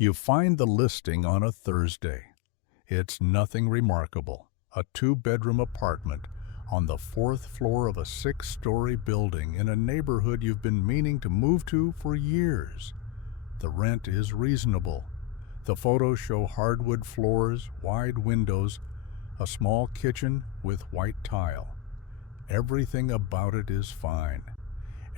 You find the listing on a Thursday. It's nothing remarkable. A two-bedroom apartment on the fourth floor of a six-story building in a neighborhood you've been meaning to move to for years. The rent is reasonable. The photos show hardwood floors, wide windows, a small kitchen with white tile. Everything about it is fine.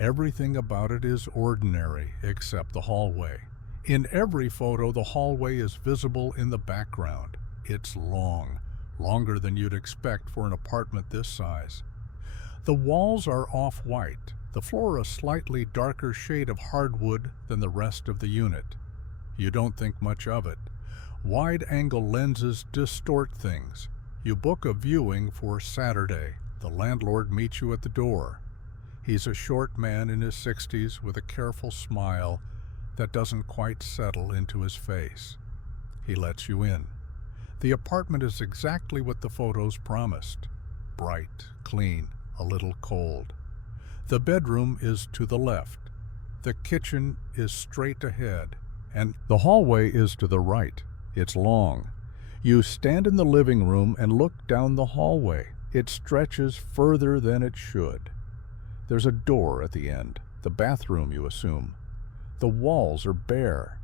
Everything about it is ordinary except the hallway. In every photo, the hallway is visible in the background. It's long, longer than you'd expect for an apartment this size. The walls are off-white, the floor a slightly darker shade of hardwood than the rest of the unit. You don't think much of it. Wide-angle lenses distort things. You book a viewing for Saturday. The landlord meets you at the door. He's a short man in his 60s with a careful smile that doesn't quite settle into his face. He lets you in. The apartment is exactly what the photos promised. Bright, clean, a little cold. The bedroom is to the left. The kitchen is straight ahead, and the hallway is to the right. It's long. You stand in the living room and look down the hallway. It stretches further than it should. There's a door at the end, the bathroom, you assume. The walls are bare.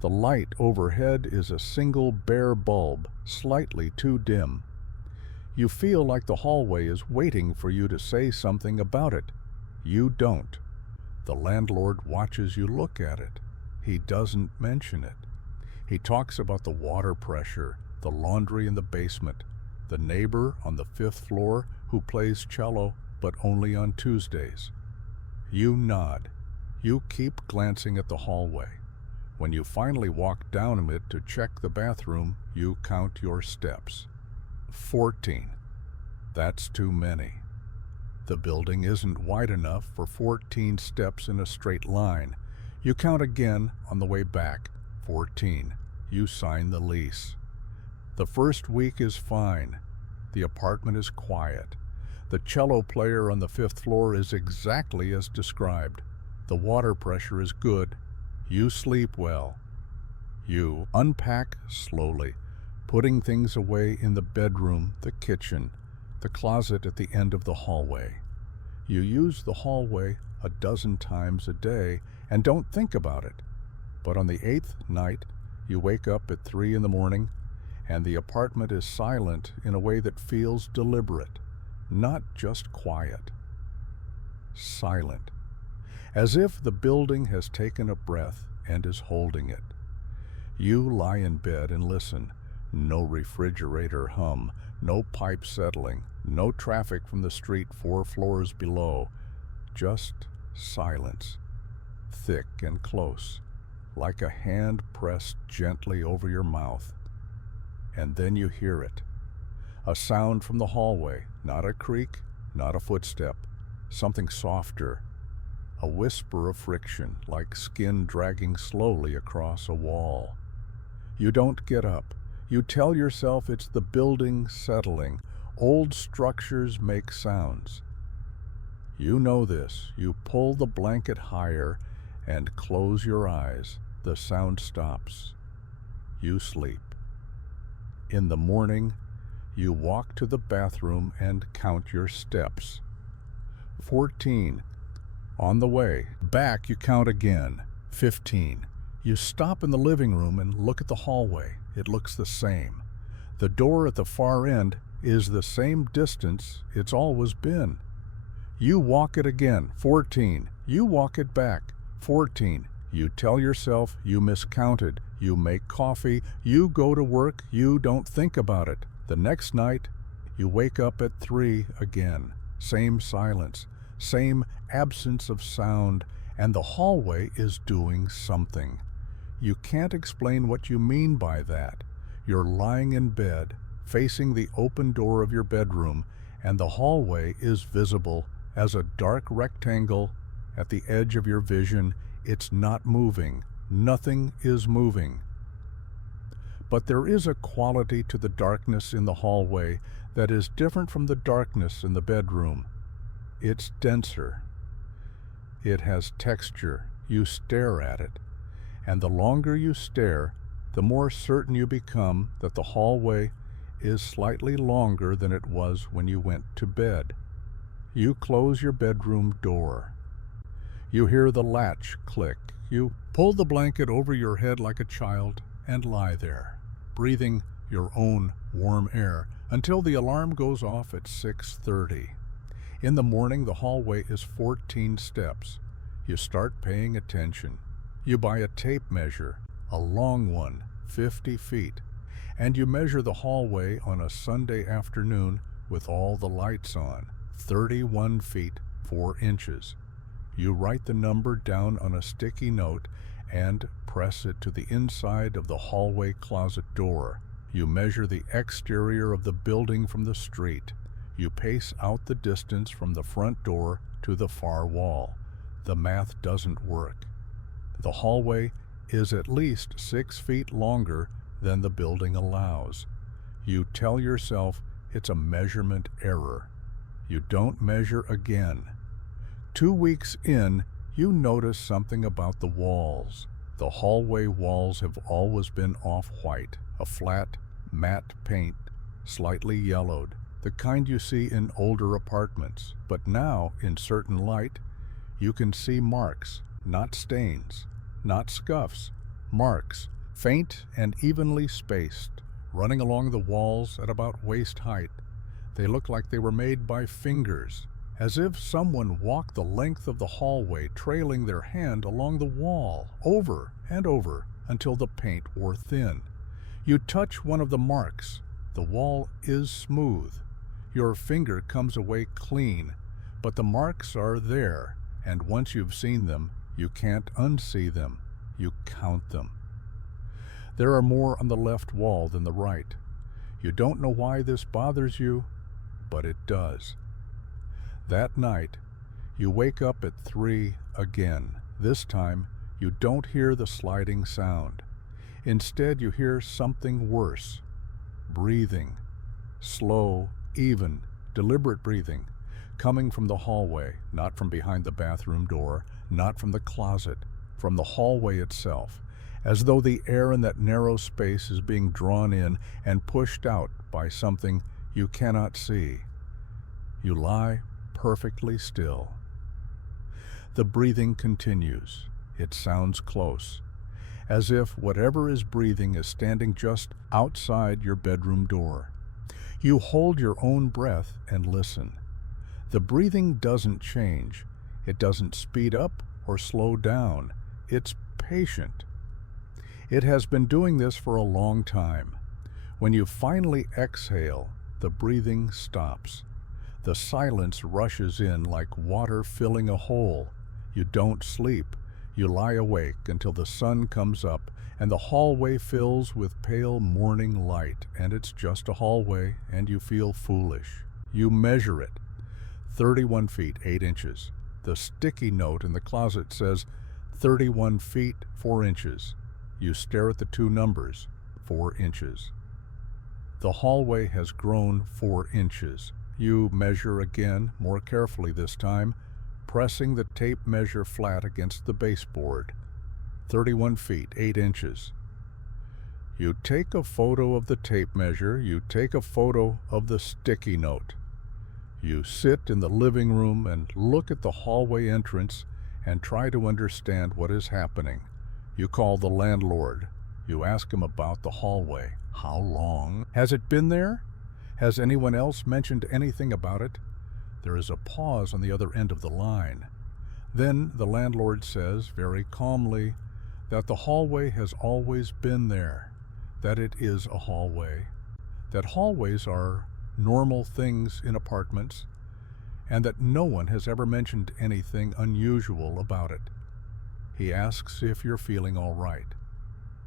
The light overhead is a single bare bulb, slightly too dim. You feel like the hallway is waiting for you to say something about it. You don't. The landlord watches you look at it. He doesn't mention it. He talks about the water pressure, the laundry in the basement, the neighbor on the fifth floor who plays cello, but only on Tuesdays. You nod. You keep glancing at the hallway. When you finally walk down it to check the bathroom, you count your steps. 14. That's too many. The building isn't wide enough for 14 steps in a straight line. You count again on the way back. 14. You sign the lease. The first week is fine. The apartment is quiet. The cello player on the fifth floor is exactly as described. The water pressure is good. You sleep well. You unpack slowly, putting things away in the bedroom, the kitchen, the closet at the end of the hallway. You use the hallway a dozen times a day and don't think about it. But on the 8th night, you wake up at 3 in the morning, and the apartment is silent in a way that feels deliberate, not just quiet. Silent. As if the building has taken a breath and is holding it. You lie in bed and listen. No refrigerator hum, no pipe settling, no traffic from the street 4 floors below. Just silence. Thick and close, like a hand pressed gently over your mouth. And then you hear it. A sound from the hallway, not a creak, not a footstep, something softer. A whisper of friction, like skin dragging slowly across a wall. You don't get up. You tell yourself it's the building settling. Old structures make sounds. You know this. You pull the blanket higher and close your eyes. The sound stops. You sleep. In the morning, you walk to the bathroom and count your steps. 14. On the way back, you count again. 15. You stop in the living room and look at the hallway. It looks the same. The door at the far end is the same distance it's always been. You walk it again. 14. You walk it back. 14. You tell yourself you miscounted. You make coffee. You go to work. You don't think about it. The next night, you wake up at 3 again. Same silence. Same absence of sound, and the hallway is doing something. You can't explain what you mean by that. You're lying in bed, facing the open door of your bedroom, and the hallway is visible as a dark rectangle at the edge of your vision. It's not moving. Nothing is moving. But there is a quality to the darkness in the hallway that is different from the darkness in the bedroom. It's denser. It has texture. You stare at it, And the longer you stare, the more certain you become that the hallway is slightly longer than it was when you went to bed. You close your bedroom door. You hear the latch click. You pull the blanket over your head like a child and lie there, breathing your own warm air until the alarm goes off at 6:30. In the morning, the hallway is 14 steps. You start paying attention. You buy a tape measure, a long one, 50 feet, and you measure the hallway on a Sunday afternoon with all the lights on, 31 feet, 4 inches. You write the number down on a sticky note and press it to the inside of the hallway closet door. You measure the exterior of the building from the street. You pace out the distance from the front door to the far wall. The math doesn't work. The hallway is at least 6 feet longer than the building allows. You tell yourself it's a measurement error. You don't measure again. 2 weeks in, you notice something about the walls. The hallway walls have always been off-white, a flat, matte paint, slightly yellowed, the kind you see in older apartments. But now, in certain light, you can see marks, not stains, not scuffs, marks, faint and evenly spaced, running along the walls at about waist height. They look like they were made by fingers, as if someone walked the length of the hallway, trailing their hand along the wall, over and over, until the paint wore thin. You touch one of the marks. The wall is smooth. Your finger comes away clean, but the marks are there, and once you've seen them, you can't unsee them. You count them. There are more on the left wall than the right. You don't know why this bothers you, but it does. That night, you wake up at 3 again. This time, you don't hear the sliding sound. Instead, you hear something worse. Breathing. Slow, even, deliberate breathing, coming from the hallway, not from behind the bathroom door, not from the closet, from the hallway itself, as though the air in that narrow space is being drawn in and pushed out by something you cannot see. You lie perfectly still. The breathing continues. It sounds close, as if whatever is breathing is standing just outside your bedroom door. You hold your own breath and listen. The breathing doesn't change. It doesn't speed up or slow down. It's patient. It has been doing this for a long time. When you finally exhale, the breathing stops. The silence rushes in like water filling a hole. You don't sleep. You lie awake until the sun comes up and the hallway fills with pale morning light, and it's just a hallway, and you feel foolish. You measure it. 31 feet, 8 inches. The sticky note in the closet says 31 feet, 4 inches. You stare at the two numbers, 4 inches. The hallway has grown 4 inches. You measure again, more carefully this time, pressing the tape measure flat against the baseboard. 31 feet, 8 inches. You take a photo of the tape measure. You take a photo of the sticky note. You sit in the living room and look at the hallway entrance and try to understand what is happening. You call the landlord. You ask him about the hallway. How long has it been there? Has anyone else mentioned anything about it? There is a pause on the other end of the line. Then the landlord says, very calmly, that the hallway has always been there, that it is a hallway, that hallways are normal things in apartments, and that no one has ever mentioned anything unusual about it. He asks if you're feeling all right.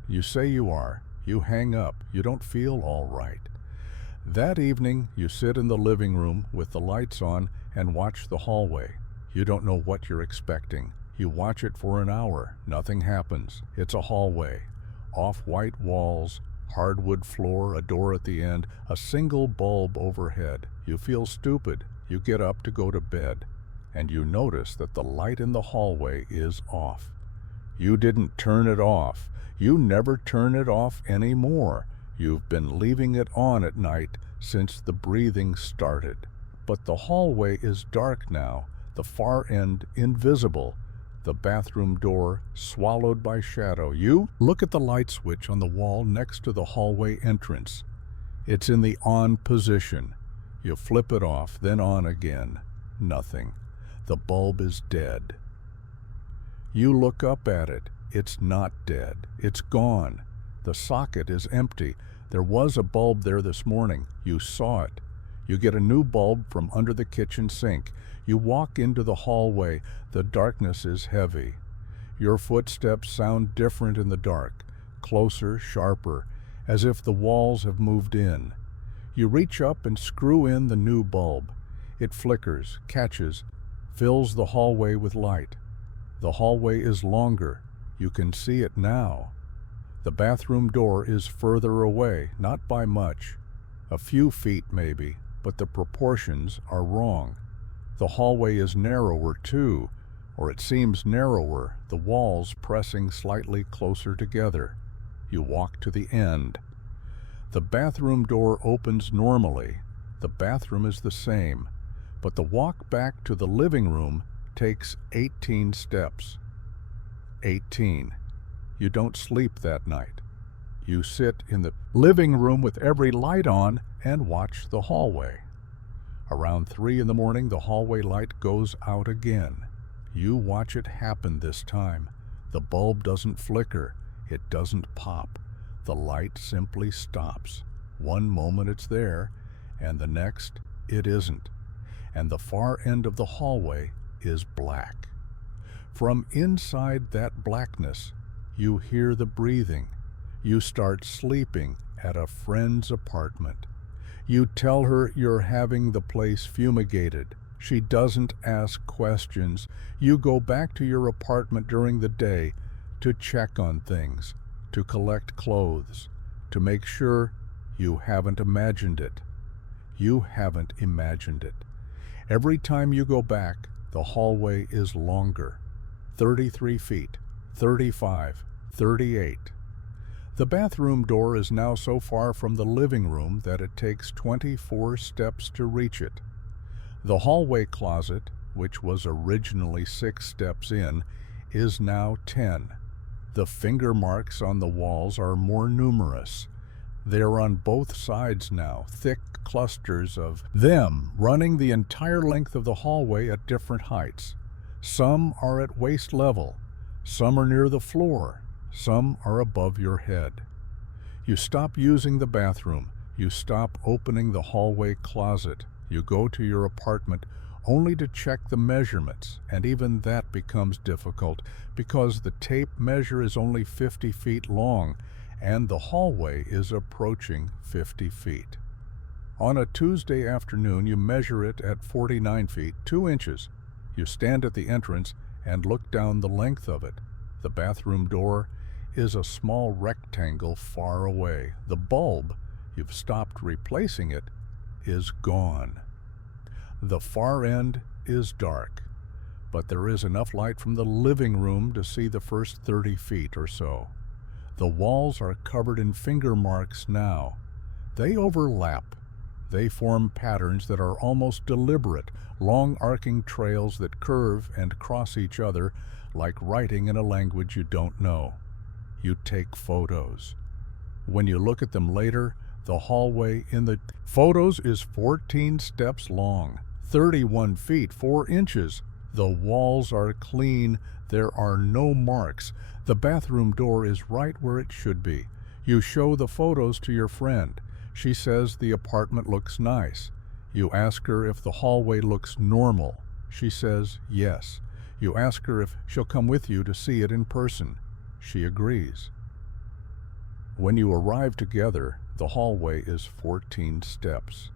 You say you are. You hang up. You don't feel all right. That evening, you sit in the living room with the lights on and watch the hallway. You don't know what you're expecting. You watch it for an hour. Nothing happens. It's a hallway. Off-white walls, hardwood floor, a door at the end, a single bulb overhead. You feel stupid. You get up to go to bed, and you notice that the light in the hallway is off. You didn't turn it off. You never turn it off anymore. You've been leaving it on at night since the breathing started. But the hallway is dark now, the far end invisible, the bathroom door swallowed by shadow. You look at the light switch on the wall next to the hallway entrance. It's in the on position. You flip it off, then on again. Nothing. The bulb is dead. You look up at it. It's not dead. It's gone. The socket is empty. There was a bulb there this morning. You saw it. You get a new bulb from under the kitchen sink. You walk into the hallway. The darkness is heavy. Your footsteps sound different in the dark, closer, sharper, as if the walls have moved in. You reach up and screw in the new bulb. It flickers, catches, fills the hallway with light. The hallway is longer. You can see it now. The bathroom door is further away, not by much. A few feet maybe, but the proportions are wrong. The hallway is narrower too, or it seems narrower, the walls pressing slightly closer together. You walk to the end. The bathroom door opens normally. The bathroom is the same, but the walk back to the living room takes 18 steps. 18. You don't sleep that night. You sit in the living room with every light on and watch the hallway. Around 3 in the morning, the hallway light goes out again. You watch it happen this time. The bulb doesn't flicker. It doesn't pop. The light simply stops. One moment it's there, and the next it isn't. And the far end of the hallway is black. From inside that blackness, you hear the breathing. You start sleeping at a friend's apartment. You tell her you're having the place fumigated. She doesn't ask questions. You go back to your apartment during the day to check on things, to collect clothes, to make sure you haven't imagined it. You haven't imagined it. Every time you go back, the hallway is longer. 33 feet, 35, 38. The bathroom door is now so far from the living room that it takes 24 steps to reach it. The hallway closet, which was originally 6 steps in, is now 10. The finger marks on the walls are more numerous. They're on both sides now, thick clusters of them running the entire length of the hallway at different heights. Some are at waist level, some are near the floor, some are above your head. You stop using the bathroom. You stop opening the hallway closet. You go to your apartment only to check the measurements, and even that becomes difficult because the tape measure is only 50 feet long and the hallway is approaching 50 feet. On a Tuesday afternoon, you measure it at 49 feet, 2 inches. You stand at the entrance and look down the length of it. The bathroom door is a small rectangle far away. The bulb, you've stopped replacing it, is gone. The far end is dark, but there is enough light from the living room to see the first 30 feet or so. The walls are covered in finger marks now. They overlap. They form patterns that are almost deliberate, long arcing trails that curve and cross each other like writing in a language you don't know. You take photos. When you look at them later, the hallway in the photos is 14 steps long, 31 feet, 4 inches. The walls are clean. There are no marks. The bathroom door is right where it should be. You show the photos to your friend. She says the apartment looks nice. You ask her if the hallway looks normal. She says yes. You ask her if she'll come with you to see it in person. She agrees. When you arrive together, the hallway is 14 steps,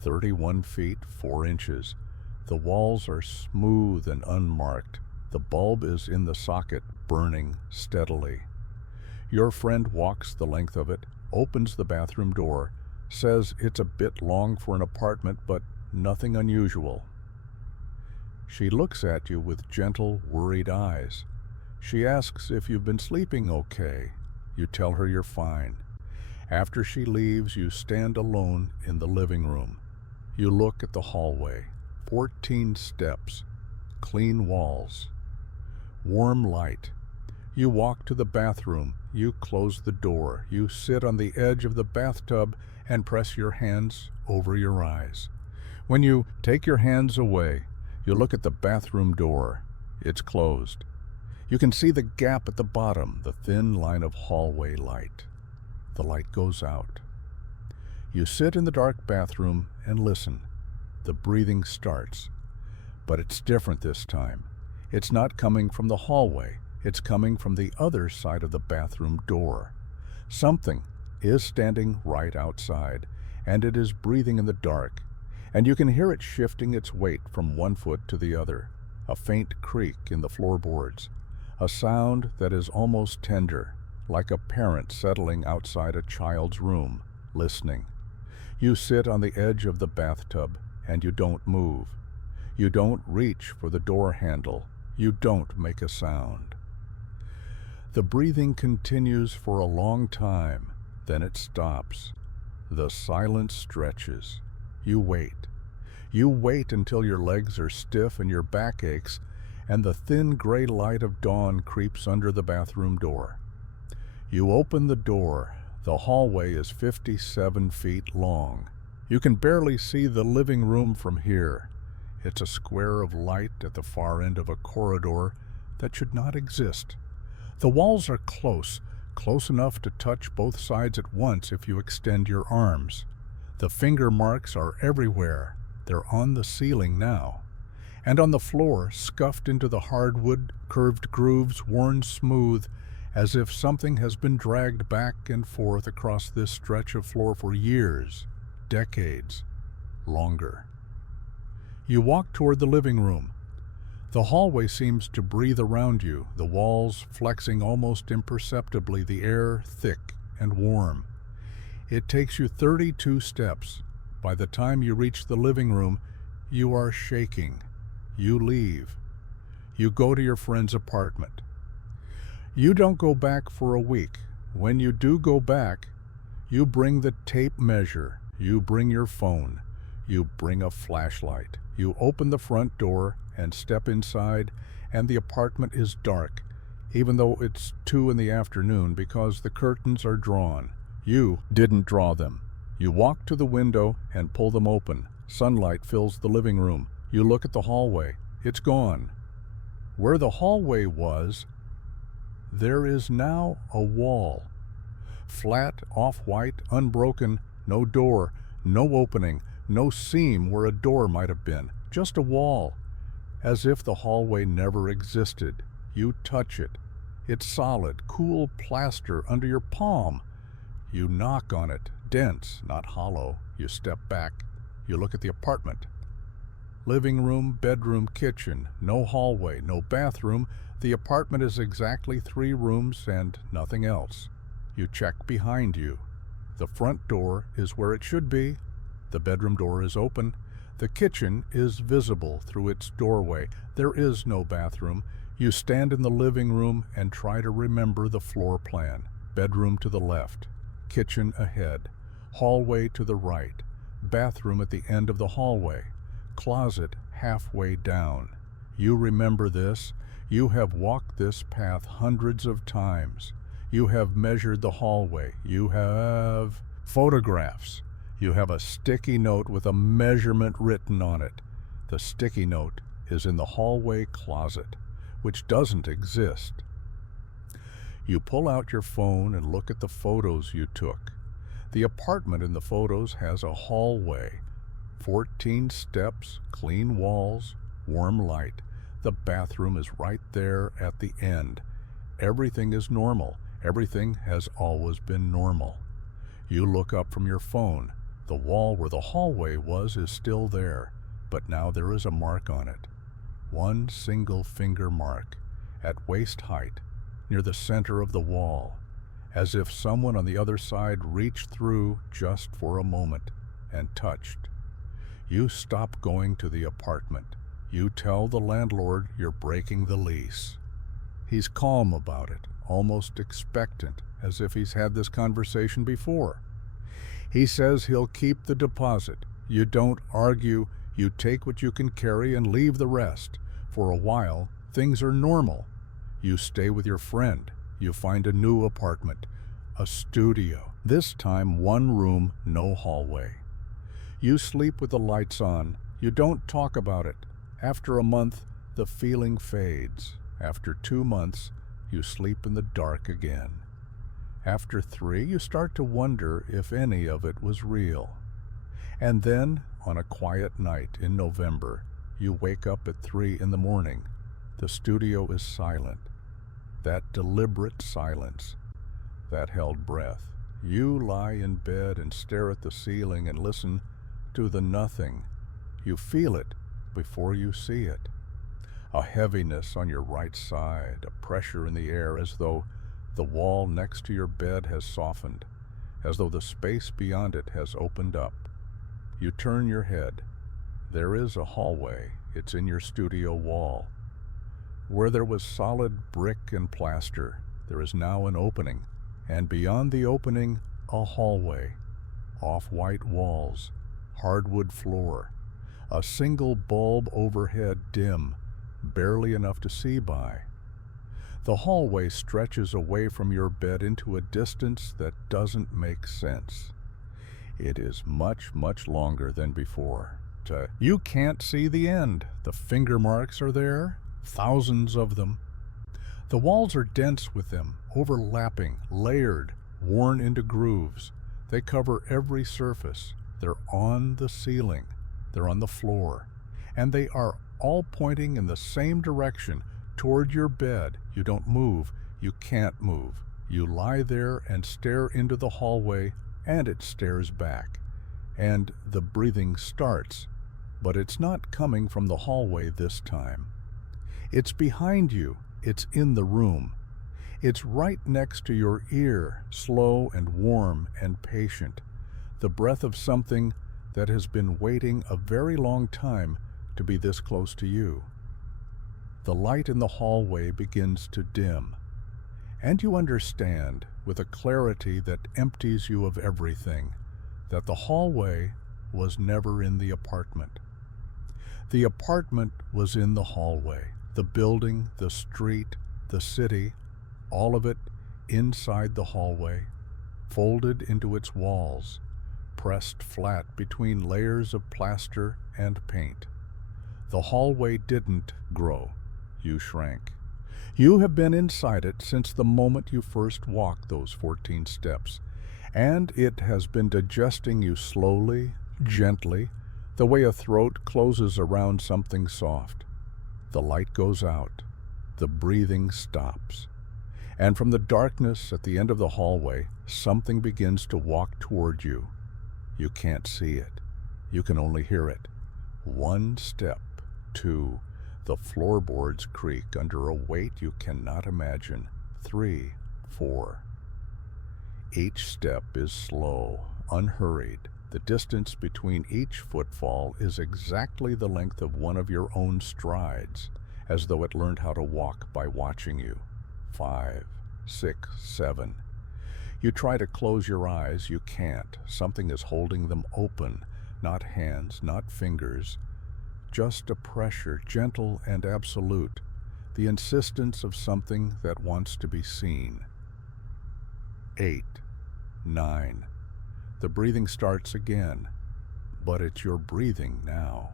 31 feet, 4 inches. The walls are smooth and unmarked. The bulb is in the socket, burning steadily. Your friend walks the length of it, opens the bathroom door, says it's a bit long for an apartment, but nothing unusual. She looks at you with gentle, worried eyes. She asks if you've been sleeping okay. You tell her you're fine. After she leaves, you stand alone in the living room. You look at the hallway. 14 steps, clean walls, warm light. You walk to the bathroom. You close the door. You sit on the edge of the bathtub and press your hands over your eyes. When you take your hands away, you look at the bathroom door. It's closed. You can see the gap at the bottom, the thin line of hallway light. The light goes out. You sit in the dark bathroom and listen. The breathing starts. But it's different this time. It's not coming from the hallway. It's coming from the other side of the bathroom door. Something is standing right outside, and it is breathing in the dark, and you can hear it shifting its weight from one foot to the other, a faint creak in the floorboards, a sound that is almost tender, like a parent settling outside a child's room, listening. You sit on the edge of the bathtub, and you don't move. You don't reach for the door handle. You don't make a sound. The breathing continues for a long time, then it stops. The silence stretches. You wait. You wait until your legs are stiff and your back aches, and the thin gray light of dawn creeps under the bathroom door. You open the door. The hallway is 57 feet long. You can barely see the living room from here. It's a square of light at the far end of a corridor that should not exist. The walls are close enough to touch both sides at once if you extend your arms. The finger marks are everywhere. They're on the ceiling now. And on the floor, scuffed into the hardwood, curved grooves worn smooth, as if something has been dragged back and forth across this stretch of floor for years, decades, longer. You walk toward the living room. The hallway seems to breathe around you, the walls flexing almost imperceptibly, the air thick and warm. It takes you 32 steps. By the time you reach the living room, you are shaking. You leave. You go to your friend's apartment. You don't go back for a week. When you do go back, you bring the tape measure. You bring your phone. You bring a flashlight. You open the front door and step inside, and the apartment is dark, even though it's 2 in the afternoon because the curtains are drawn. You didn't draw them. You walk to the window and pull them open. Sunlight fills the living room. You look at the hallway. It's gone. Where the hallway was, there is now a wall. Flat, off-white, unbroken, no door, no opening, no seam where a door might have been, just a wall, as if the hallway never existed. You touch it. It's solid, cool plaster under your palm. You knock on it, dense, not hollow. You step back. You look at the apartment. Living room, bedroom, kitchen, no hallway, no bathroom. The apartment is exactly 3 rooms and nothing else. You check behind you. The front door is where it should be. The bedroom door is open. The kitchen is visible through its doorway. There is no bathroom. You stand in the living room and try to remember the floor plan. Bedroom to the left, kitchen ahead, hallway to the right, bathroom at the end of the hallway, closet halfway down. You remember this. You have walked this path hundreds of times. You have measured the hallway. You have photographs. You have a sticky note with a measurement written on it. The sticky note is in the hallway closet, which doesn't exist. You pull out your phone and look at the photos you took. The apartment in the photos has a hallway, 14 steps, clean walls, warm light. The bathroom is right there at the end. Everything is normal. Everything has always been normal. You look up from your phone. The wall where the hallway was is still there, but now there is a mark on it. One single finger mark, at waist height, near the center of the wall, as if someone on the other side reached through just for a moment and touched. You stop going to the apartment. You tell the landlord you're breaking the lease. He's calm about it, almost expectant, as if he's had this conversation before. He says he'll keep the deposit. You don't argue. You take what you can carry and leave the rest. For a while, things are normal. You stay with your friend. You find a new apartment, a studio. This time, one room, no hallway. You sleep with the lights on. You don't talk about it. After a month, the feeling fades. After 2 months, you sleep in the dark again. After 3, you start to wonder if any of it was real. And then, on a quiet night in November, you wake up at 3 in the morning. The studio is silent. That deliberate silence, that held breath. You lie in bed and stare at the ceiling and listen to the nothing. You feel it before you see it. A heaviness on your right side, a pressure in the air as though the wall next to your bed has softened, as though the space beyond it has opened up. You turn your head. There is a hallway. It's in your studio wall. Where there was solid brick and plaster, there is now an opening, and beyond the opening, a hallway. Off-white walls, hardwood floor, a single bulb overhead dim, barely enough to see by. The hallway stretches away from your bed into a distance that doesn't make sense. It is much, much longer than before. You can't see the end. The finger marks are there, thousands of them. The walls are dense with them, overlapping, layered, worn into grooves. They cover every surface. They're on the ceiling. They're on the floor. And they are all pointing in the same direction, toward your bed. You don't move. You can't move. You lie there and stare into the hallway, and it stares back. And the breathing starts, but it's not coming from the hallway this time. It's behind you. It's in the room. It's right next to your ear, slow and warm and patient. The breath of something that has been waiting a very long time to be this close to you. The light in the hallway begins to dim, and you understand, with a clarity that empties you of everything, that the hallway was never in the apartment. The apartment was in the hallway, the building, the street, the city, all of it inside the hallway, folded into its walls, pressed flat between layers of plaster and paint. The hallway didn't grow. You shrank. You have been inside it since the moment you first walked those 14 steps, and it has been digesting you slowly, gently, the way a throat closes around something soft. The light goes out. The breathing stops. And from the darkness at the end of the hallway, something begins to walk toward you. You can't see it. You can only hear it. 1 step, 2. The floorboards creak under a weight you cannot imagine. 3, 4. Each step is slow, unhurried. The distance between each footfall is exactly the length of one of your own strides, as though it learned how to walk by watching you. 5, 6, 7. You try to close your eyes. You can't. Something is holding them open. Not hands, not fingers. Just a pressure, gentle and absolute. The insistence of something that wants to be seen. 8, 9. The breathing starts again, but it's your breathing now.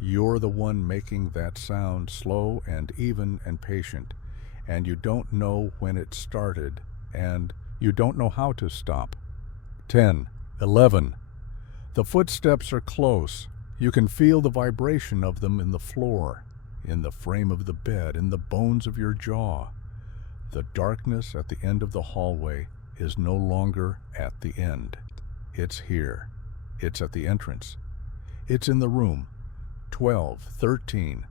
You're the one making that sound, slow and even and patient, and you don't know when it started, and you don't know how to stop. 10, 11. The footsteps are close. You can feel the vibration of them in the floor, in the frame of the bed, in the bones of your jaw. The darkness at the end of the hallway is no longer at the end. It's here. It's at the entrance. It's in the room. 12, 13.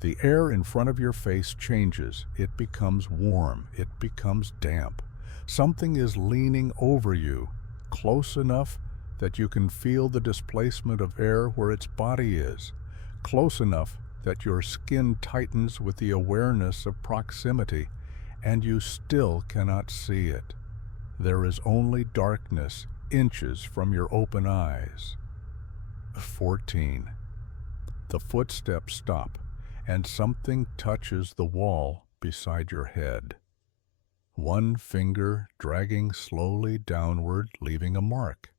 The air in front of your face changes. It becomes warm. It becomes damp. Something is leaning over you, close enough that you can feel the displacement of air where its body is, close enough that your skin tightens with the awareness of proximity, and you still cannot see it. There is only darkness inches from your open eyes. 14. The footsteps stop, and something touches the wall beside your head. One finger dragging slowly downward, leaving a mark.